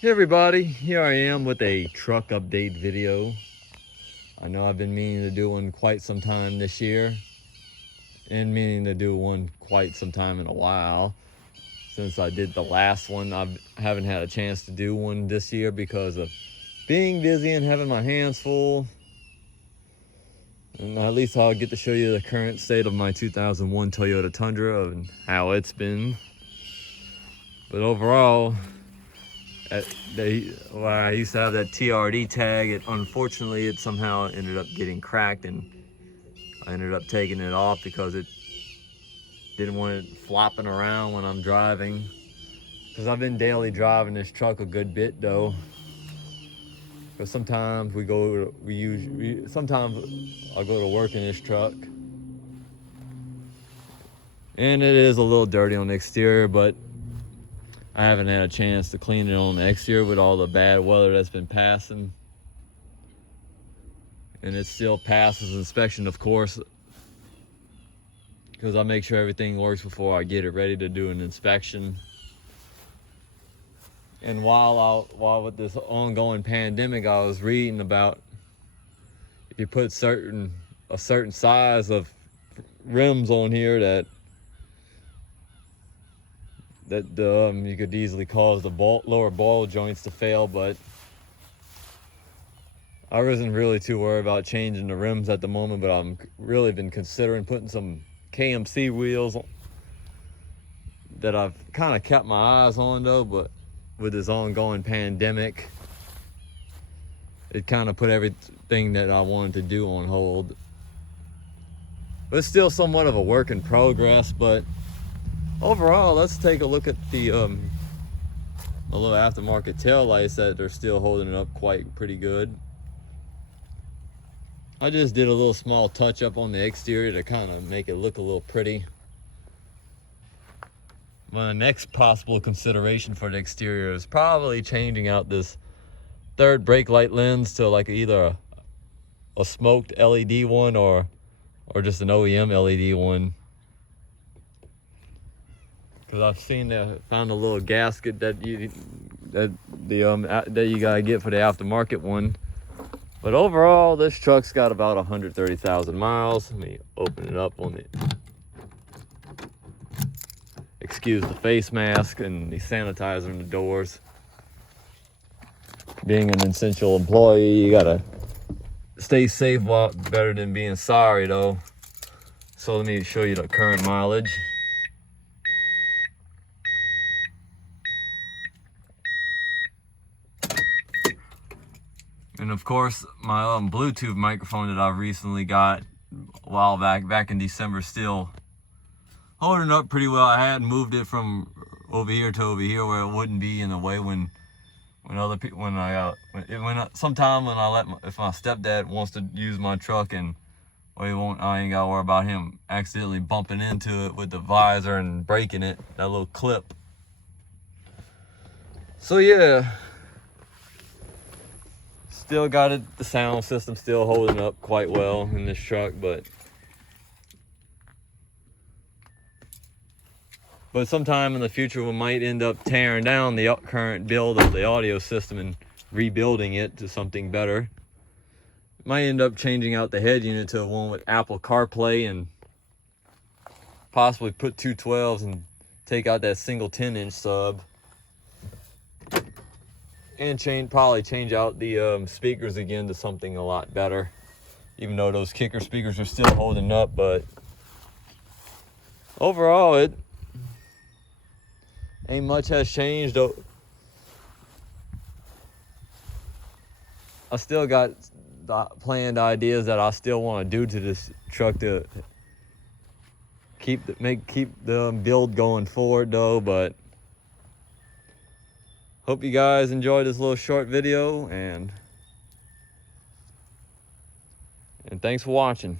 Hey everybody, here I am with a truck update video. I know I've been meaning to do one quite some time this year and meaning to do one quite some time in a while. Since I did the last one, I haven't had a chance to do one this year because of being busy and having my hands full. And at least I'll get to show you the current state of my 2001 Toyota Tundra and how it's been. But overall, I used to have that TRD tag. Unfortunately, it somehow ended up getting cracked, and I ended up taking it off because it didn't want it flopping around when I'm driving. Because I've been daily driving this truck a good bit though. Because sometimes sometimes I'll go to work in this truck, and it is a little dirty on the exterior, but I haven't had a chance to clean it on the exterior with all the bad weather that's been passing. And it still passes inspection, of course, because I make sure everything works before I get it ready to do an inspection. And while with this ongoing pandemic, I was reading about if you put a certain size of rims on here that you could easily cause the lower ball joints to fail. But I wasn't really too worried about changing the rims at the moment, but I'm really been considering putting some KMC wheels that I've kind of kept my eyes on though, but with this ongoing pandemic, it kind of put everything that I wanted to do on hold. But it's still somewhat of a work in progress. But overall, let's take a look at the little aftermarket tail lights that they're still holding it up pretty good. I just did a little small touch up on the exterior to kind of make it look a little pretty. My next possible consideration for the exterior is probably changing out this third brake light lens to like either a smoked LED one or just an OEM LED one. Because I've found a little gasket that you gotta get for the aftermarket one. But overall, this truck's got about 130,000 miles. Let me open it up on it. Excuse the face mask and the sanitizer in the doors. Being an essential employee, you gotta stay safe, better than being sorry though. So let me show you the current mileage. And of course, my Bluetooth microphone that I recently got a while back in December, still holding up pretty well. I had moved it from over here to over here where it wouldn't be in the way if my stepdad wants to use my truck, and I ain't gotta worry about him accidentally bumping into it with the visor and breaking it, that little clip. So yeah, still got it, the sound system still holding up quite well in this truck, but sometime in the future we might end up tearing down the current build of the audio system and rebuilding it to something better. Might end up changing out the head unit to one with Apple CarPlay and possibly put two 12s and take out that single 10-inch sub. And probably change out the speakers again to something a lot better. Even though those kicker speakers are still holding up, but overall it ain't much has changed though. I still got planned ideas that I still want to do to this truck to keep the build going forward though, but hope you guys enjoyed this little short video, and thanks for watching.